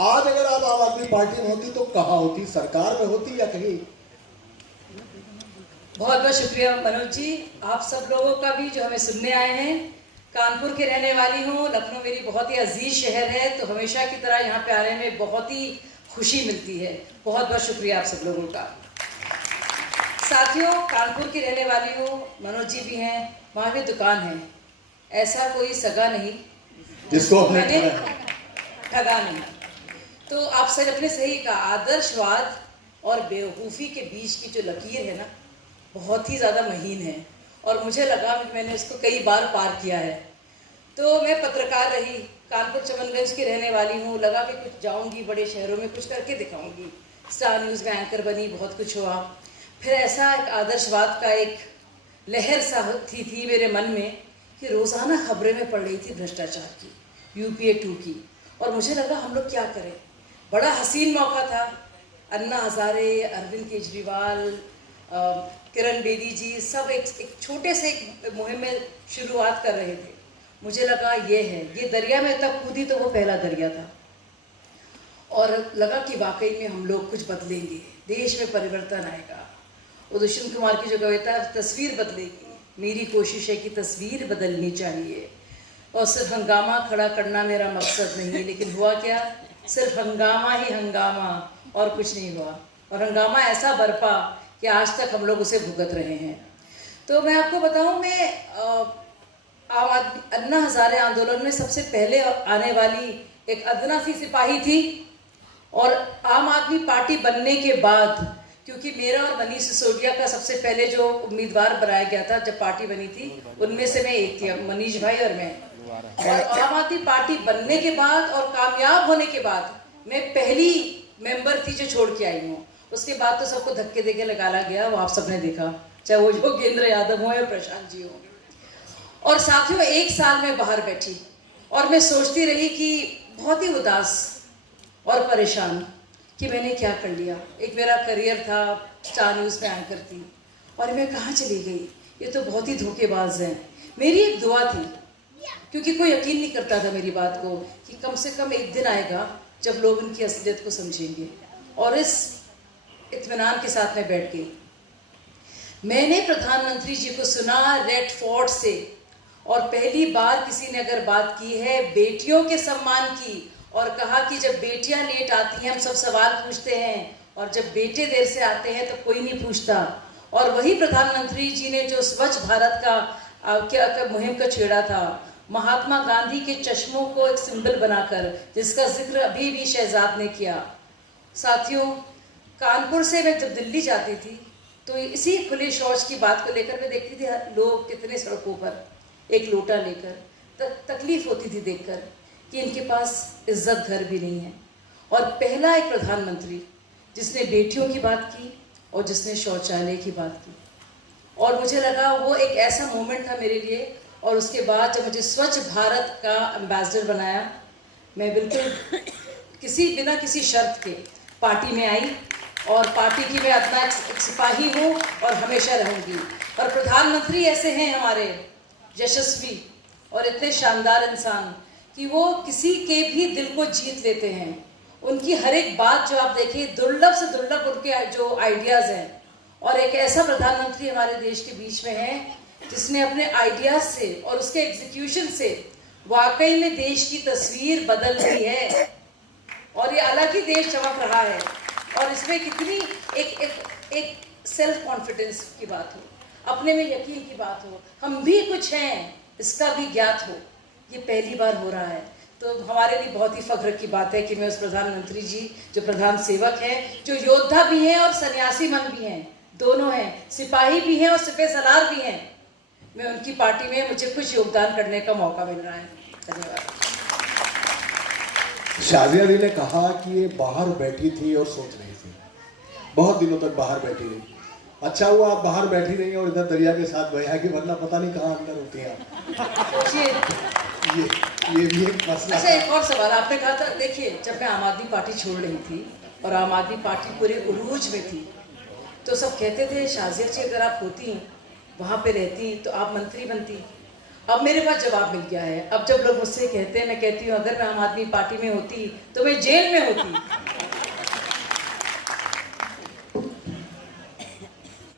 आज अगर आप आम आदमी पार्टी में होती तो कहाँ होती, सरकार में होती या कहीं? बहुत बहुत शुक्रिया मनोज जी, आप सब लोगों का भी जो हमें सुनने आए हैं। कानपुर की रहने वाली हूँ, लखनऊ मेरी बहुत ही अजीज शहर है, तो हमेशा की तरह यहाँ पे आने में बहुत ही खुशी मिलती है। बहुत बहुत शुक्रिया आप सब लोगों का। साथियों, कानपुर की रहने वाली हूँ, मनोज जी भी हैं, वहाँ भी दुकान है, ऐसा कोई सगा नहीं जिसको मैंने ठगा नहीं। तो आप सब ने सही कहा, आदर्शवाद और बेवकूफ़ी के बीच की जो लकीर है ना, बहुत ही ज़्यादा महीन है, और मुझे लगा कि मैंने इसको कई बार पार किया है। तो मैं पत्रकार रही, कानपुर चमनगंज की रहने वाली हूँ, लगा कि कुछ जाऊँगी बड़े शहरों में, कुछ करके दिखाऊँगी। स्टार न्यूज़ में एंकर बनी, बहुत कुछ हुआ। फिर ऐसा एक आदर्शवाद का एक लहर सा थी मेरे मन में कि रोज़ाना खबरें में पड़ रही थी भ्रष्टाचार की, UPA 2 की, और मुझे लगा हम लोग क्या करें। बड़ा हसीन मौका था, अन्ना हज़ारे, अरविंद केजरीवाल, किरण बेदी जी सब एक छोटे से एक मुहिम में शुरुआत कर रहे थे। मुझे लगा ये दरिया में तब कूदी तो वो पहला दरिया था, और लगा कि वाकई में हम लोग कुछ बदलेंगे, देश में परिवर्तन आएगा। दुष्यंत कुमार की जो कविता है, तस्वीर बदलेगी, मेरी कोशिश है कि तस्वीर बदलनी चाहिए, और सिर्फ हंगामा खड़ा करना मेरा मकसद नहीं। लेकिन हुआ क्या, सिर्फ हंगामा ही हंगामा, और कुछ नहीं हुआ, और हंगामा ऐसा बरपा कि आज तक हम लोग उसे भुगत रहे हैं। तो मैं आपको बताऊं, मैं अन्ना हज़ारे आंदोलन में सबसे पहले आने वाली एक अदना सी सिपाही थी, और आम आदमी पार्टी बनने के बाद, क्योंकि मेरा और मनीष सिसोदिया का सबसे पहले जो उम्मीदवार बनाया गया था जब पार्टी बनी थी, उनमें से मैं एक थी, मनीष भाई और मैं। और आम आदमी पार्टी बनने के बाद और कामयाब होने के बाद मैं पहली मेंबर थी जो छोड़ के आई हूँ। उसके बाद तो सबको धक्के देके निकाला गया, वो आप सबने देखा, चाहे वो योगेंद्र यादव हो या प्रशांत जी हो। और साथियों, एक साल में बाहर बैठी और मैं सोचती रही कि बहुत ही उदास और परेशान कि मैंने क्या कर लिया। एक मेरा करियर था, स्टार न्यूज़ में एंकर थी, और मैं कहाँ चली गई, ये तो बहुत ही धोखेबाज है। मेरी एक दुआ थी, क्योंकि कोई यकीन नहीं करता था मेरी बात को, कि कम से कम एक दिन आएगा जब लोग उनकी असलियत को समझेंगे, और इस इत्मीनान के साथ में बैठ गई। मैंने प्रधानमंत्री जी को सुना रेड फोर्ट से, और पहली बार किसी ने अगर बात की है बेटियों के सम्मान की, और कहा कि जब बेटियां लेट आती हैं हम सब सवाल पूछते हैं, और जब बेटे देर से आते हैं तो कोई नहीं पूछता। और वही प्रधानमंत्री जी ने जो स्वच्छ भारत का मुहिम का छेड़ा था, महात्मा गांधी के चश्मों को एक सिंबल बनाकर, जिसका जिक्र अभी भी शहजाद ने किया। साथियों, कानपुर से मैं जब दिल्ली जाती थी तो इसी खुले शौच की बात को लेकर मैं देखती थी लोग कितने सड़कों पर एक लोटा लेकर, तकलीफ होती थी देखकर कि इनके पास इज्जत घर भी नहीं है। और पहला एक प्रधानमंत्री जिसने बेटियों की बात की और जिसने शौचालय की बात की, और मुझे लगा वो एक ऐसा मोमेंट था मेरे लिए। और उसके बाद जब मुझे स्वच्छ भारत का एम्बेसडर बनाया, मैं बिल्कुल बिना किसी शर्त के पार्टी में आई, और पार्टी की मैं अपना एक सिपाही हूँ और हमेशा रहूँगी। और प्रधानमंत्री ऐसे हैं हमारे यशस्वी और इतने शानदार इंसान कि वो किसी के भी दिल को जीत लेते हैं। उनकी हर एक बात जो आप देखें, दुर्लभ से दुर्लभ उनके जो आइडियाज़ हैं, और एक ऐसा प्रधानमंत्री हमारे देश के बीच में है जिसने अपने आइडियाज़ से और उसके एग्जीक्यूशन से वाकई में देश की तस्वीर बदल दी है, और ये अलग ही देश चमक रहा है। और इसमें कितनी एक सेल्फ कॉन्फिडेंस की बात हो, अपने में यकीन की बात हो, हम भी कुछ हैं इसका भी ज्ञात हो, ये पहली बार हो रहा है। तो हमारे लिए बहुत ही फख्र की बात है कि मैं उस प्रधानमंत्री जी जो प्रधान सेवक हैं, जो योद्धा भी हैं और सन्यासी मन भी हैं, दोनों हैं, सिपाही भी हैं और सिपह सलार भी हैं, मैं उनकी पार्टी में मुझे कुछ योगदान करने का मौका मिल रहा है। धन्यवाद। शाजिया जी ने कहा कि ये बाहर बैठी थी और सोच रही थी, बहुत दिनों तक बाहर बैठी रही। अच्छा हुआ आप बाहर बैठी रही और इधर दरिया के साथ बहा कि वरना पता नहीं कहाँ अंदर होती हैं आप। ये भी एक मसला। अच्छा, एक और सवाल आपने कहा था, देखिए जब मैं आम आदमी पार्टी छोड़ रही थी और आम आदमी पार्टी पूरे उरूज में थी, तो सब कहते थे शाजिया जी अगर आप होती वहाँ पे रहती तो आप मंत्री बनती। अब मेरे पास जवाब मिल गया है। अब जब लोग मुझसे कहते हैं, मैं कहती हूँ अगर मैं आम आदमी पार्टी में होती तो मैं जेल में होती।